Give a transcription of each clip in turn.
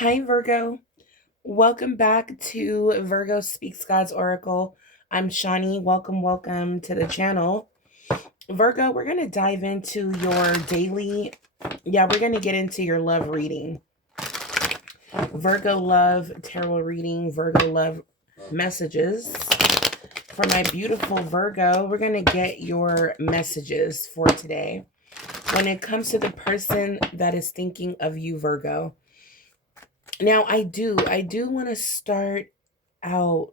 Hi, Virgo. Welcome back to Virgo Speaks God's Oracle. I'm Shawnee. Welcome to the channel. Virgo, we're going to dive into your daily, we're going to get into your love reading. Virgo love tarot reading, Virgo love messages. For my beautiful Virgo, we're going to get your messages for today. When it comes to the person that is thinking of you, Virgo. Now, I do want to start out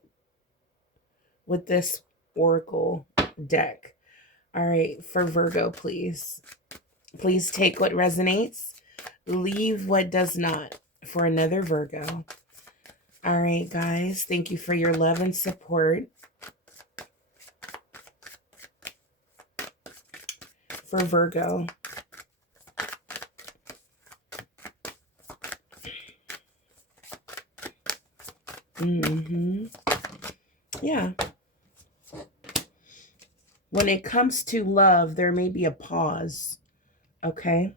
with this oracle deck. All right, for Virgo, please. Please take what resonates, leave what does not for another Virgo. All right, guys, thank you for your love and support. For Virgo. Yeah. When it comes to love, there may be a pause. Okay.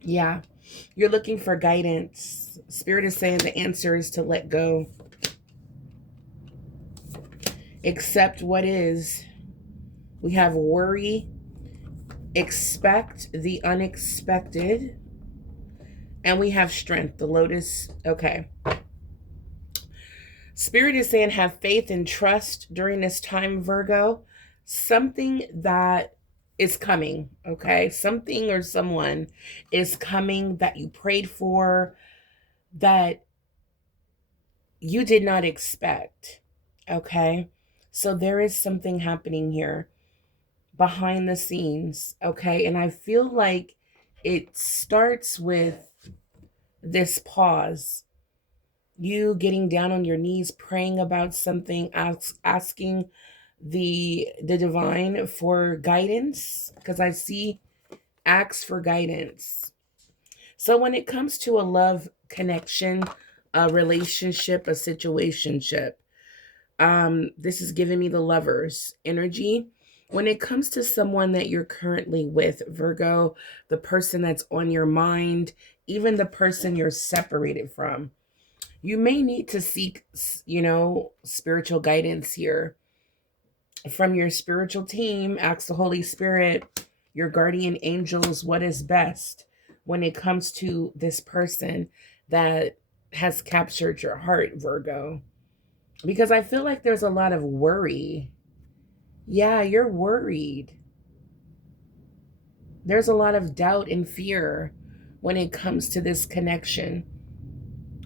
Yeah. You're looking for guidance. Spirit is saying the answer is to let go. Accept what is. We have worry. Expect the unexpected. And we have strength. The lotus. Okay. Spirit is saying have faith and trust during this time, Virgo. Something that is coming, okay? Something or someone is coming that you prayed for, that you did not expect, okay? So there is something happening here behind the scenes, okay? And I feel like it starts with this pause. You getting down on your knees, praying about something, asking the divine for guidance, because I see acts for guidance. So when it comes to a love connection, a relationship, a situationship, this is giving me the Lovers energy. When it comes to someone that you're currently with, Virgo, the person that's on your mind, even the person you're separated from, you may need to seek, spiritual guidance here from your spiritual team. Ask the Holy Spirit, your guardian angels, what is best when it comes to this person that has captured your heart, Virgo. Because I feel like there's a lot of worry. Yeah, you're worried. There's a lot of doubt and fear when it comes to this connection.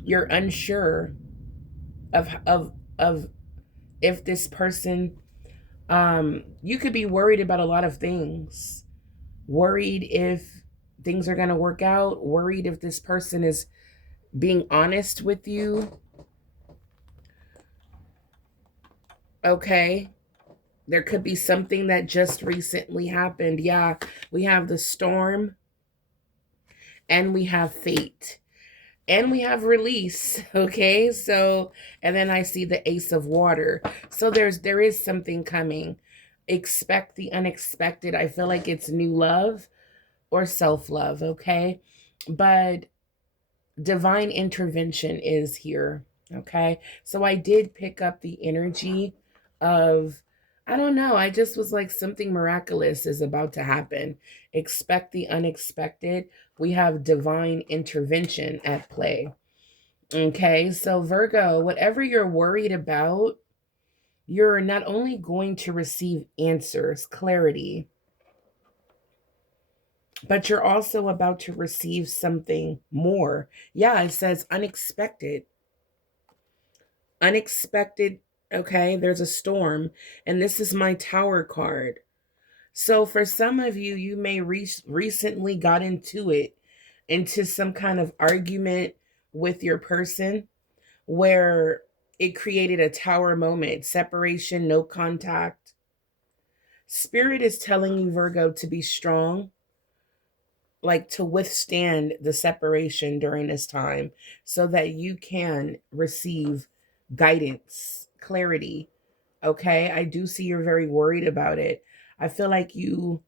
You're unsure of if this person, you could be worried about a lot of things. Worried if things are going to work out, worried if this person is being honest with you. Okay. There could be something that just recently happened. Yeah, we have the storm and we have fate and we have release. Okay. So, and then I see the Ace of Water. So there is something coming. Expect the unexpected. I feel like it's new love or self-love. Okay. But divine intervention is here. Okay. So I did pick up the energy of, I don't know, I just was like, something miraculous is about to happen. Expect the unexpected. We have divine intervention at play. Okay. So, Virgo, whatever you're worried about, you're not only going to receive answers, clarity, but you're also about to receive something more. Yeah, it says unexpected. Unexpected. Okay, there's a storm, and this is my Tower card. So for some of you, you may recently got into some kind of argument with your person where it created a tower moment, separation, no contact. Spirit is telling you, Virgo, to be strong, like to withstand the separation during this time so that you can receive guidance, clarity. Okay, I do see you're very worried about it. I feel like you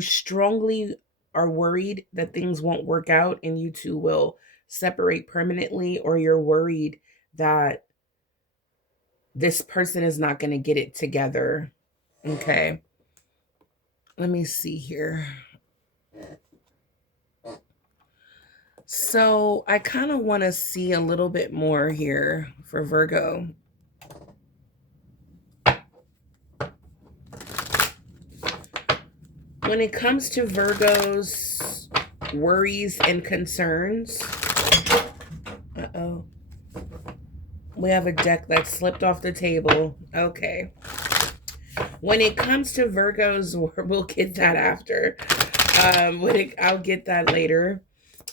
strongly are worried that things won't work out and you two will separate permanently, or you're worried that this person is not going to get it together. Okay. Let me see here. So I kind of want to see a little bit more here for Virgo. When it comes to Virgo's worries and concerns, uh-oh, we have a deck that slipped off the table. Okay. When it comes to Virgo's, we'll get that after. I'll get that later.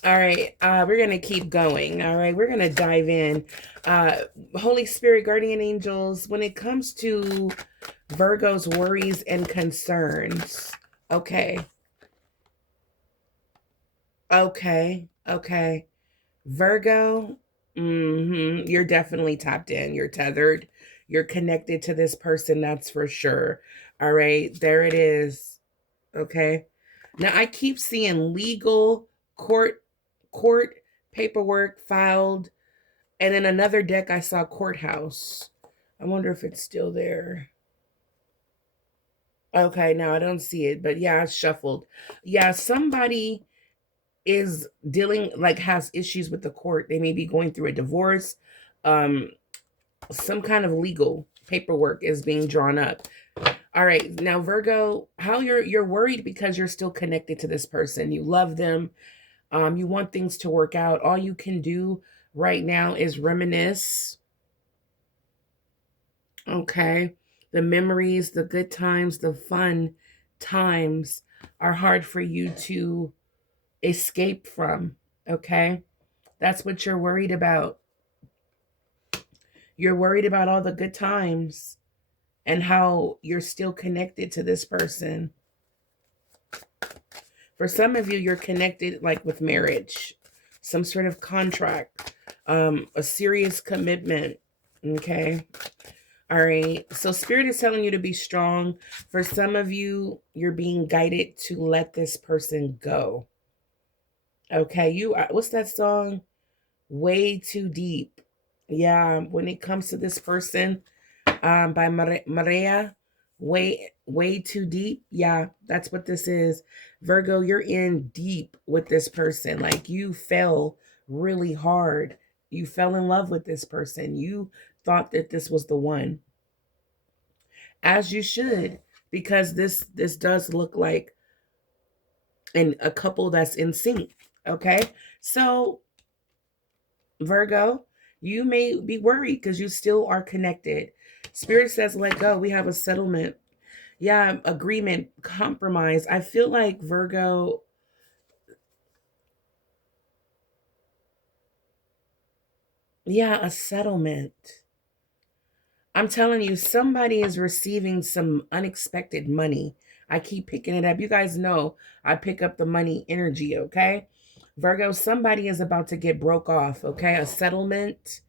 All right, we're going to keep going. All right, we're going to dive in. Holy Spirit, guardian angels, when it comes to Virgo's worries and concerns. Okay. Virgo, you're definitely tapped in. You're tethered. You're connected to this person, that's for sure. All right, there it is. Okay. Now I keep seeing legal court paperwork filed, and in another deck I saw courthouse. I wonder if it's still there. Okay, now I don't see it, but yeah, it's shuffled. Yeah, somebody is dealing, like, has issues with the court. They may be going through a divorce. Some kind of legal paperwork is being drawn up. All right, now Virgo, how you're worried because you're still connected to this person. You love them. You want things to work out. All you can do right now is reminisce. Okay. The memories, the good times, the fun times are hard for you to escape from. Okay. That's what you're worried about. You're worried about all the good times and how you're still connected to this person. For some of you, you're connected like with marriage, some sort of contract, a serious commitment. Okay. All right. So Spirit is telling you to be strong. For some of you, you're being guided to let this person go. Okay. What's that song? Way Too Deep. Yeah. When it comes to this person, by Maria, way too deep. Yeah, that's what this is. Virgo, you're in deep with this person. Like, you fell really hard. You fell in love with this person. You thought that this was the one, as you should, because this does look like a couple that's in sync. Okay, so Virgo, you may be worried because you still are connected. Spirit says let go. We have a settlement. Yeah, agreement, compromise. I feel like Virgo, yeah, a settlement. I'm telling you, somebody is receiving some unexpected money. I keep picking it up. You guys know I pick up the money energy, okay? Virgo, somebody is about to get broke off, okay? A settlement.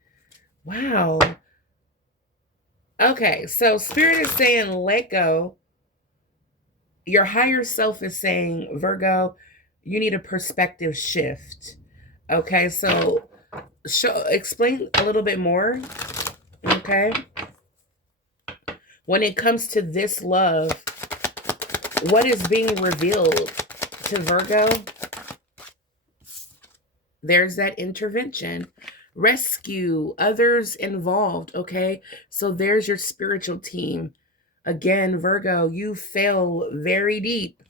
Wow. Okay, so Spirit is saying let go. Your higher self is saying, Virgo, you need a perspective shift. Okay, so explain a little bit more. Okay. When it comes to this love, what is being revealed to Virgo? There's that intervention, rescue, others involved. Okay, so there's your spiritual team. Again, Virgo, you fell very deep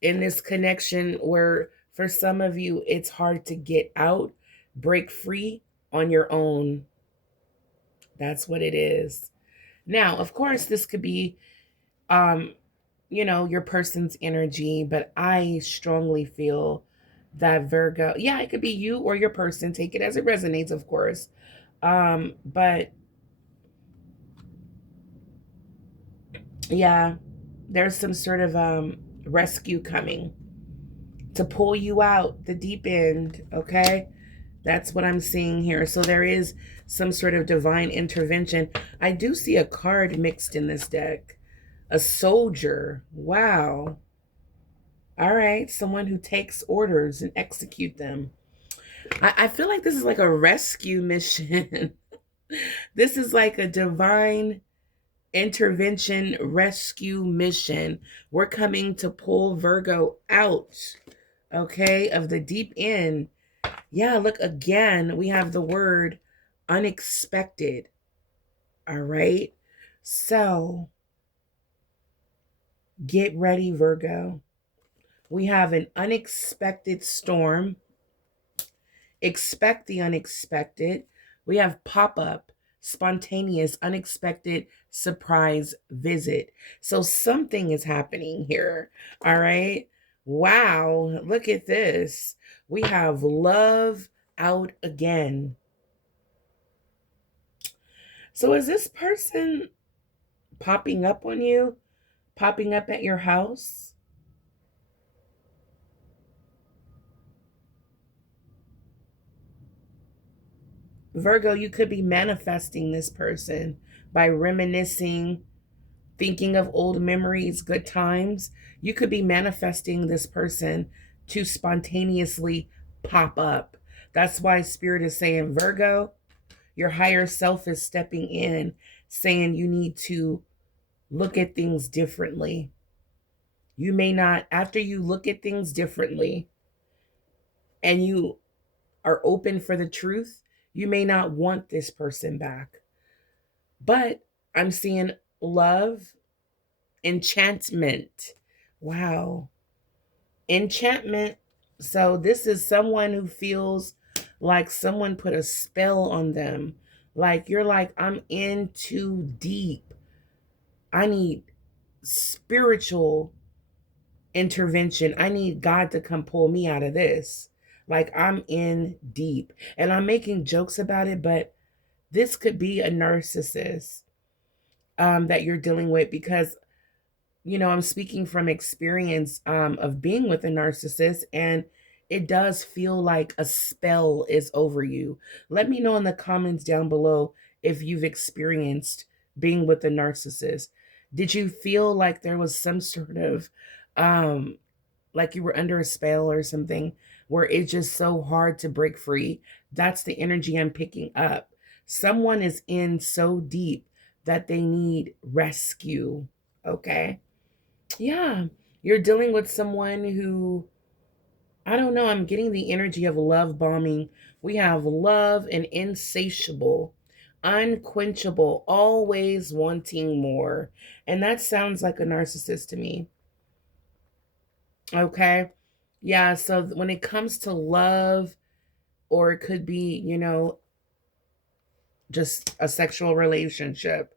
in this connection where for some of you, it's hard to get out, break free on your own. That's what it is. Now, of course, this could be, your person's energy, but I strongly feel that Virgo, yeah, it could be you or your person. Take it as it resonates, of course. But yeah, there's some sort of rescue coming to pull you out the deep end. Okay. That's what I'm seeing here. So there is some sort of divine intervention. I do see a card mixed in this deck. A soldier. Wow. All right, someone who takes orders and execute them. I feel like this is like a rescue mission. This is like a divine intervention rescue mission. We're coming to pull Virgo out, okay, of the deep end. Yeah, look again, we have the word unexpected. All right. So get ready, Virgo. We have an unexpected storm. Expect the unexpected. We have pop up, spontaneous, unexpected surprise visit. So something is happening here. All right. Wow. Look at this. We have love out again. So is this person popping up on you? Popping up at your house? Virgo, you could be manifesting this person by reminiscing, thinking of old memories, good times. You could be manifesting this person to spontaneously pop up. That's why Spirit is saying, Virgo, your higher self is stepping in, saying you need to look at things differently. You may not, after you look at things differently and you are open for the truth, you may not want this person back. But I'm seeing love, enchantment. Wow. Enchantment. So this is someone who feels like someone put a spell on them. Like you're like, I'm in too deep. I need spiritual intervention. I need God to come pull me out of this. Like I'm in deep. And I'm making jokes about it, but this could be a narcissist that you're dealing with because, you know, I'm speaking from experience of being with a narcissist, and it does feel like a spell is over you. Let me know in the comments down below if you've experienced being with a narcissist. Did you feel like there was some sort of um, like you were under a spell or something where it's just so hard to break free? That's the energy I'm picking up. Someone is in so deep that they need rescue. Okay. Yeah. You're dealing with someone who, I don't know, I'm getting the energy of love bombing. We have love and insatiable, unquenchable, always wanting more. And that sounds like a narcissist to me. Okay. Yeah. So when it comes to love, or it could be, you know, just a sexual relationship,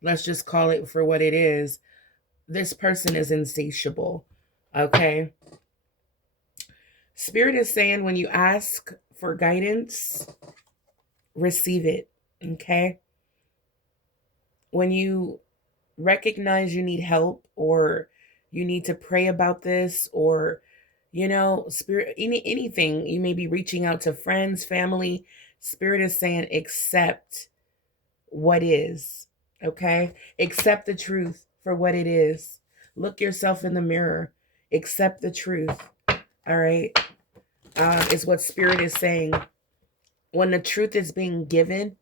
let's just call it for what it is. This person is insatiable. Okay. Spirit is saying when you ask for guidance, receive it. Okay. When you recognize you need help, or you need to pray about this, or, you know, spirit, anything, you may be reaching out to friends, family. Spirit is saying accept what is. Okay. Accept the truth for what it is. Look yourself in the mirror. Accept the truth. All right. Is what Spirit is saying. When the truth is being given,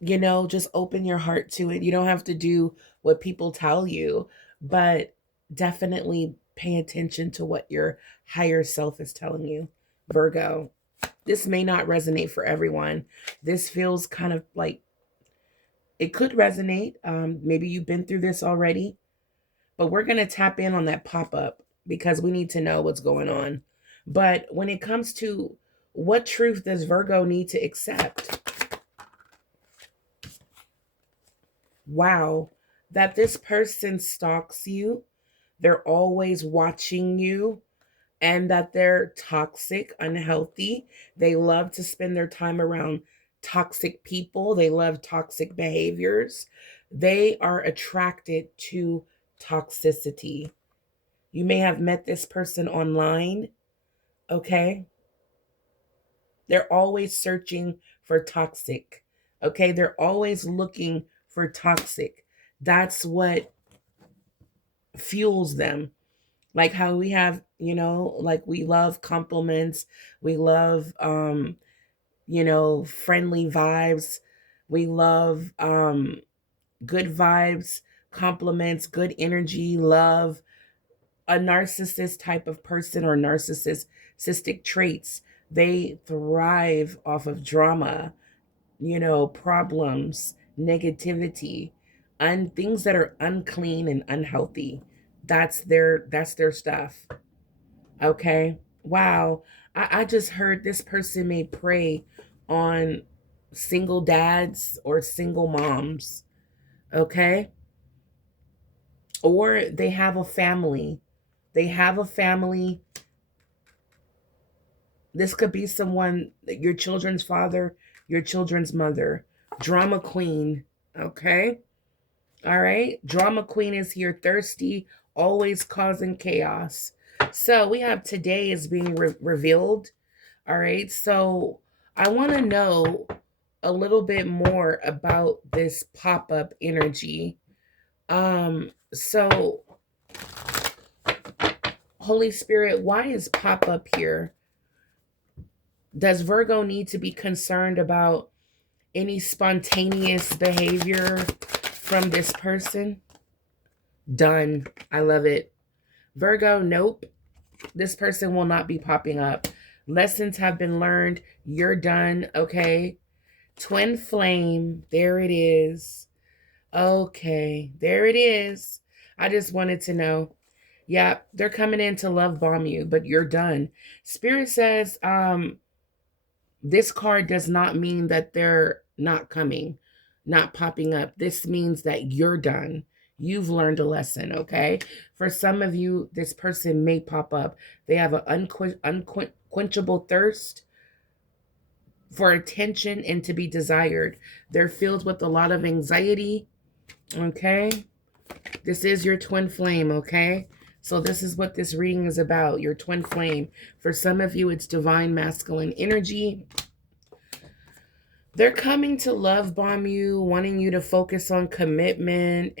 you know, just open your heart to it. You don't have to do what people tell you, but definitely pay attention to what your higher self is telling you, Virgo. This may not resonate for everyone. This feels kind of like it could resonate. Maybe you've been through this already, but we're going to tap in on that pop up because we need to know what's going on. But when it comes to what truth does Virgo need to accept? Wow, that this person stalks you, they're always watching you, and that they're toxic, unhealthy. They love to spend their time around toxic people, they love toxic behaviors. They are attracted to toxicity. You may have met this person online, okay? They're always searching for toxic, okay? They're always looking for toxic. That's what fuels them. Like how we have, like we love compliments, we love friendly vibes, we love good vibes, compliments, good energy, love. A narcissist type of person or narcissistic traits, they thrive off of drama, problems, negativity, and things that are unclean and unhealthy. That's their stuff. Okay. Wow. I just heard this person may prey on single dads or single moms. Okay. Or they have a family. They have a family. This could be someone, your children's father, your children's mother. Drama queen. Okay. All right. Drama queen is here, thirsty, always causing chaos. So we have today is being revealed. All right. So I want to know a little bit more about this pop-up energy. So Holy Spirit, why is pop-up here? Does Virgo need to be concerned about any spontaneous behavior from this person? Done. I love it. Virgo, nope. This person will not be popping up. Lessons have been learned. You're done. Okay. Twin flame. There it is. Okay. There it is. I just wanted to know. Yeah, they're coming in to love bomb you, but you're done. Spirit says, this card does not mean that they're not coming, not popping up. This means that you're done. You've learned a lesson, okay? For some of you, this person may pop up. They have an unquenchable thirst for attention and to be desired. They're filled with a lot of anxiety, okay? This is your twin flame, okay? So this is what this reading is about, your twin flame. For some of you, it's divine masculine energy. They're coming to love bomb you, wanting you to focus on commitment,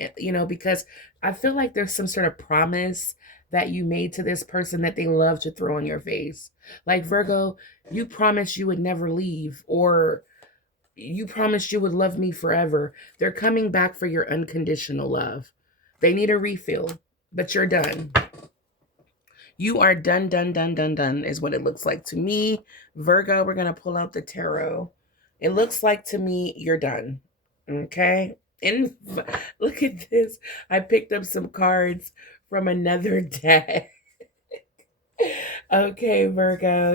because I feel like there's some sort of promise that you made to this person that they love to throw in your face. Like Virgo, you promised you would never leave, or you promised you would love me forever. They're coming back for your unconditional love. They need a refill, but you're done. You are done, done, done, done, done, is what it looks like to me. Virgo, we're going to pull out the tarot. It looks like to me you're done. Okay? And look at this. I picked up some cards from another deck. Okay, Virgo,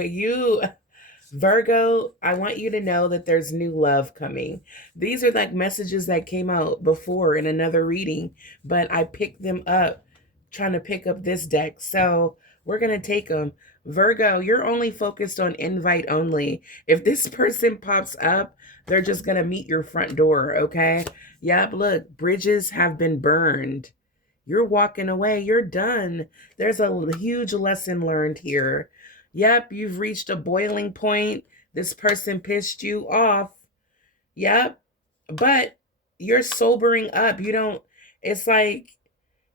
I want you to know that there's new love coming. These are like messages that came out before in another reading, but I picked them up trying to pick up this deck. So we're going to take them. Virgo, you're only focused on invite only. If this person pops up, they're just going to meet your front door, okay? Yep, look, bridges have been burned. You're walking away. You're done. There's a huge lesson learned here. Yep, you've reached a boiling point. This person pissed you off. Yep, but you're sobering up. It's like,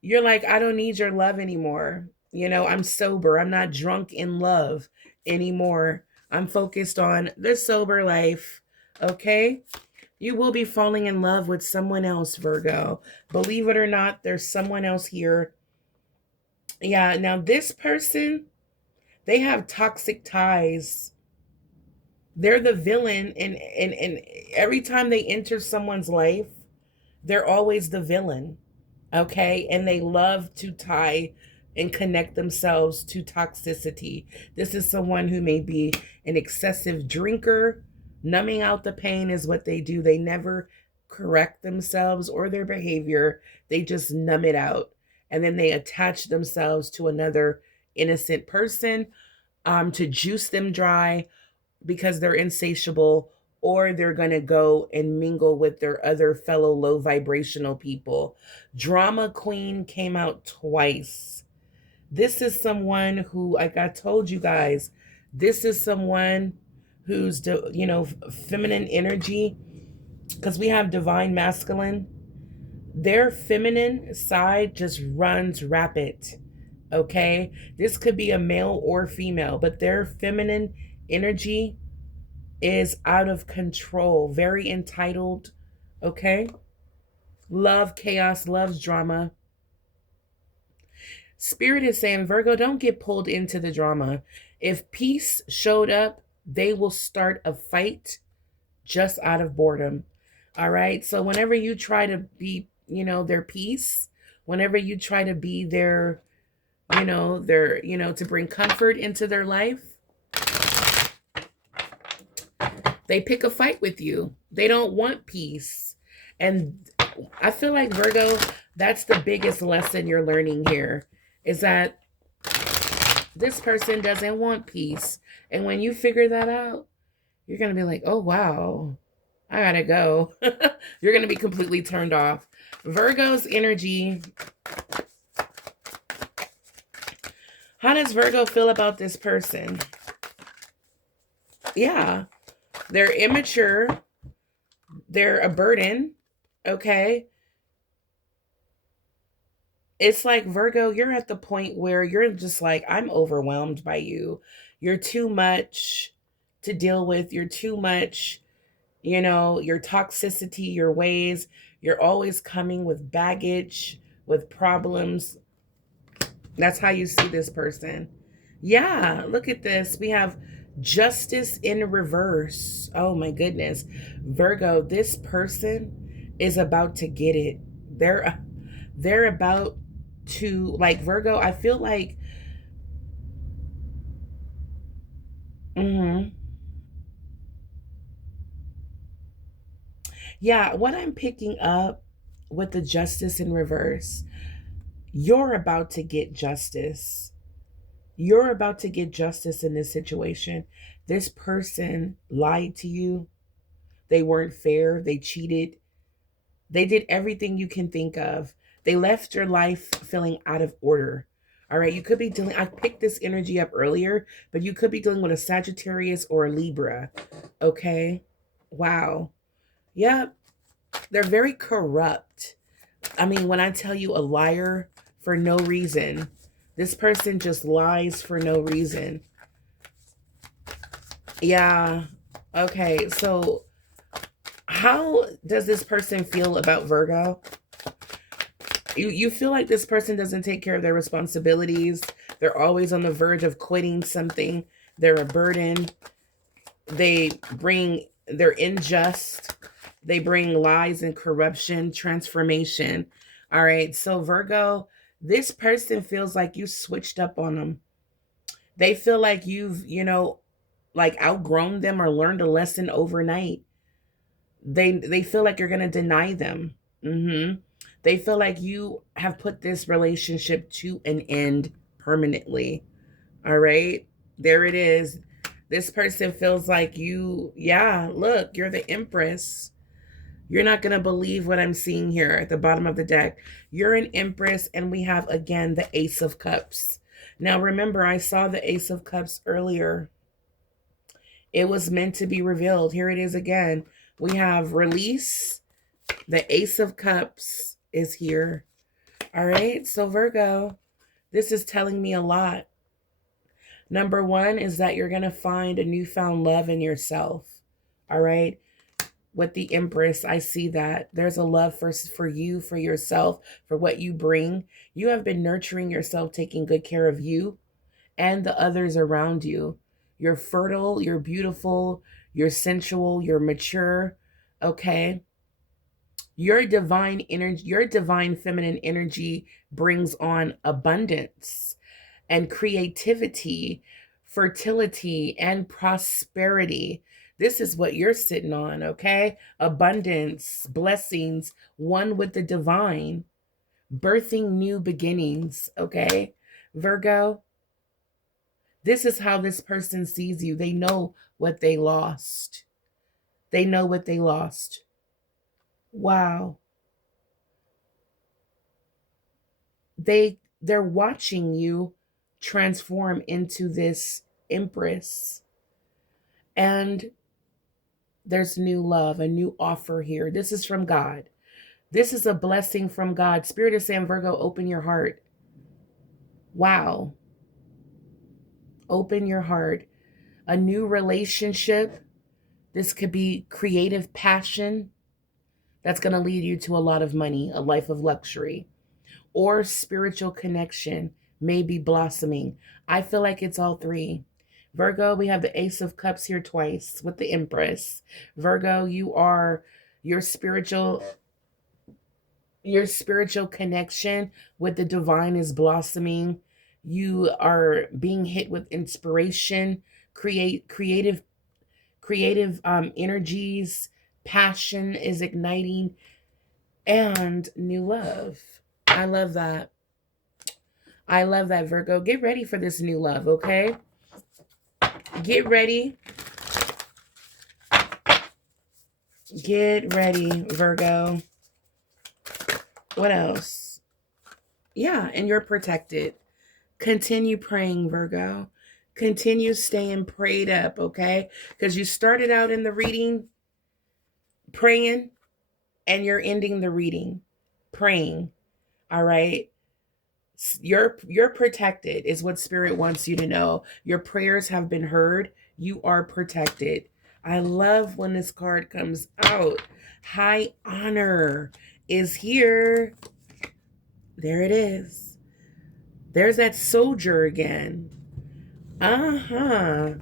you're like, I don't need your love anymore. I'm sober. I'm not drunk in love anymore. I'm focused on the sober life. Okay? You will be falling in love with someone else, Virgo. Believe it or not, there's someone else here. Yeah, now this person, they have toxic ties. They're the villain, and every time they enter someone's life, they're always the villain. Okay? And they love to tie and connect themselves to toxicity. This is someone who may be an excessive drinker. Numbing out the pain is what they do. They never correct themselves or their behavior. They just numb it out. And then they attach themselves to another innocent person to juice them dry because they're insatiable, or they're going to go and mingle with their other fellow low vibrational people. Drama queen came out twice. This is someone who, like I told you guys, this is someone who's, feminine energy, because we have divine masculine. Their feminine side just runs rapid. Okay? This could be a male or female, but their feminine energy is out of control, very entitled. Okay? Love chaos, loves drama. Spirit is saying, Virgo, don't get pulled into the drama. If peace showed up, they will start a fight just out of boredom. All right. So whenever you try to be, their peace, whenever you try to be to bring comfort into their life, they pick a fight with you. They don't want peace. And I feel like, Virgo, that's the biggest lesson you're learning here, is that this person doesn't want peace. And when you figure that out, you're going to be like, oh, wow, I gotta go. You're going to be completely turned off. Virgo's energy. How does Virgo feel about this person? Yeah, they're immature. They're a burden. Okay. It's like, Virgo, you're at the point where you're just like, I'm overwhelmed by you. You're too much to deal with. You're too much, your toxicity, your ways. You're always coming with baggage, with problems. That's how you see this person. Yeah, look at this. We have justice in reverse. Oh my goodness. Virgo, this person is about to get it. They're about to, like, Virgo, I feel like mhm. Yeah, what I'm picking up with the justice in reverse, you're about to get justice. You're about to get justice in this situation. This person lied to you. They weren't fair. They cheated. They did everything you can think of. They left your life feeling out of order. All right. You could be dealing, I picked this energy up earlier, but you could be dealing with a Sagittarius or a Libra. Okay. Wow. Yep. They're very corrupt. I mean, when I tell you a liar for no reason, this person just lies for no reason. Yeah. Okay. So, how does this person feel about Virgo? You feel like this person doesn't take care of their responsibilities. They're always on the verge of quitting something. They're a burden. They're unjust. They bring lies and corruption, transformation. All right. So, Virgo, this person feels like you switched up on them. They feel like you've, like outgrown them or learned a lesson overnight. They feel like you're going to deny them. They feel like you have put this relationship to an end permanently. All right. There it is. This person feels like yeah, look, you're the Empress. You're not going to believe what I'm seeing here at the bottom of the deck. You're an Empress, and we have, again, the Ace of Cups. Now, remember, I saw the Ace of Cups earlier. It was meant to be revealed. Here it is again. We have release. The Ace of Cups is here. All right. So, Virgo, this is telling me a lot. Number one is that you're going to find a newfound love in yourself. All right. With the Empress, I see that there's a love for you, for yourself, for what you bring. You have been nurturing yourself, taking good care of you and the others around you. You're fertile, you're beautiful, you're sensual, you're mature. Okay. Your divine energy, your divine feminine energy brings on abundance and creativity, fertility, and prosperity. This is what you're sitting on, okay? Abundance, blessings, one with the divine, birthing new beginnings, okay? Virgo, this is how this person sees you. They know what they lost. They know what they lost. Wow. They're watching you transform into this Empress. And there's new love, a new offer here. This is from God. This is a blessing from God. Spirit is saying, Virgo, open your heart. Wow. Open your heart. A new relationship. This could be creative passion that's going to lead you to a lot of money, a life of luxury, or spiritual connection may be blossoming. I feel like it's all three. Virgo, we have the Ace of Cups here twice with the Empress. Virgo, your spiritual your spiritual connection with the divine is blossoming. You are being hit with inspiration, creative energies, passion is igniting, and new love. I love that. I love that, Virgo. Get ready for this new love, okay? Get ready. Get ready, Virgo. What else? Yeah, and you're protected. Continue praying, Virgo. Continue staying prayed up, okay? Because you started out in the reading praying, and you're ending the reading praying. All right? You're protected is what spirit wants you to know. Your prayers have been heard. You are protected. I love when this card comes out. High honor is here. There it is. There's that soldier again. Uh-huh.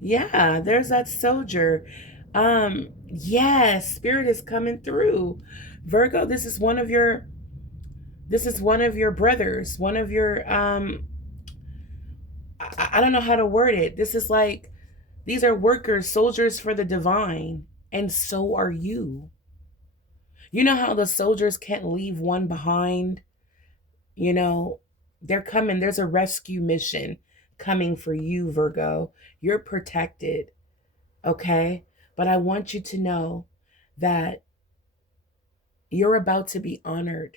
Yeah, there's that soldier. Yes, spirit is coming through. Virgo, this is one of your brothers, one of your I don't know how to word it. This is like these are workers, soldiers for the divine, and so are you. You know how the soldiers can't leave one behind? You know, they're coming. There's a rescue mission coming for you, Virgo. You're protected, okay? But I want you to know that you're about to be honored.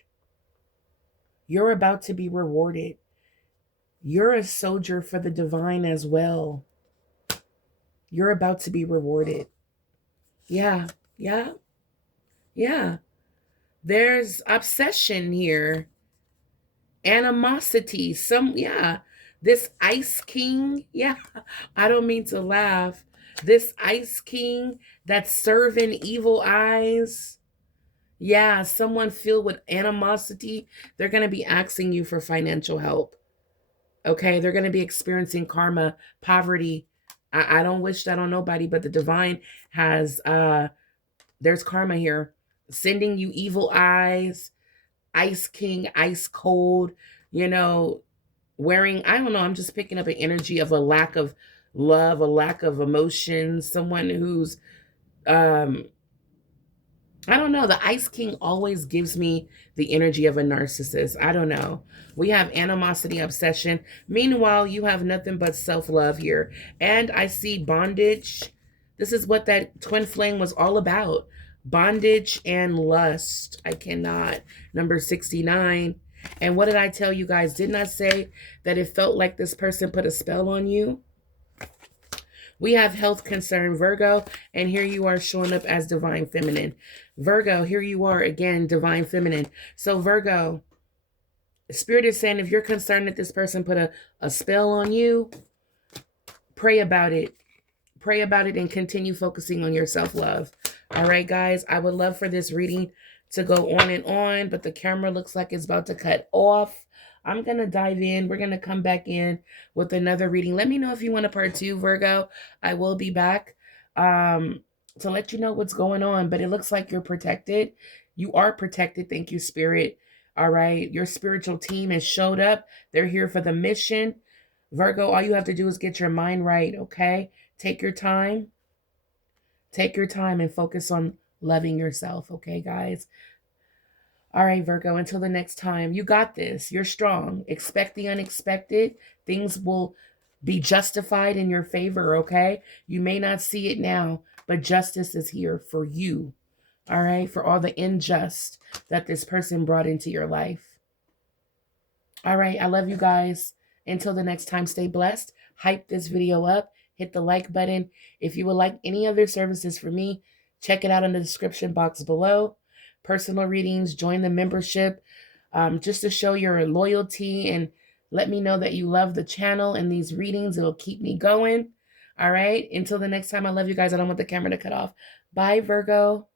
You're about to be rewarded. You're a soldier for the divine as well. You're about to be rewarded. Yeah, yeah, yeah. There's obsession here, animosity, yeah. This Ice King, yeah, I don't mean to laugh. This Ice King that's serving evil eyes, yeah, someone filled with animosity, they're going to be asking you for financial help. Okay, they're going to be experiencing karma, poverty. I don't wish that on nobody, but the divine has there's karma here, sending you evil eyes, Ice King, ice cold, you know, wearing, I don't know, I'm just picking up an energy of a lack of love, a lack of emotion, someone who's um I don't know. The Ice King always gives me the energy of a narcissist. I don't know. We have animosity, obsession. Meanwhile, you have nothing but self-love here. And I see bondage. This is what that twin flame was all about. Bondage and lust. I cannot. Number 69. And what did I tell you guys? Didn't I say that it felt like this person put a spell on you? We have health concern, Virgo, and here you are showing up as divine feminine. Virgo, here you are again, divine feminine. So Virgo, Spirit is saying if you're concerned that this person put a spell on you, pray about it. Pray about it and continue focusing on your self-love. All right, guys, I would love for this reading to go on and on, but the camera looks like it's about to cut off. I'm going to dive in. We're going to come back in with another reading. Let me know if you want a part 2, Virgo. I will be back to let you know what's going on, but it looks like you're protected. You are protected. Thank you, Spirit. All right. Your spiritual team has showed up. They're here for the mission. Virgo, all you have to do is get your mind right, okay? Take your time. Take your time and focus on loving yourself, okay, guys? All right, Virgo, until the next time, you got this. You're strong. Expect the unexpected. Things will be justified in your favor, okay? You may not see it now, but justice is here for you, all right? For all the unjust that this person brought into your life. All right, I love you guys. Until the next time, stay blessed. Hype this video up. Hit the like button. If you would like any other services from me, check it out in the description box below. Personal readings, join the membership, just to show your loyalty and Let me know that you love the channel and these readings. It'll keep me going. All right. Until the next time, I love you guys. I don't want the camera to cut off. Bye, Virgo.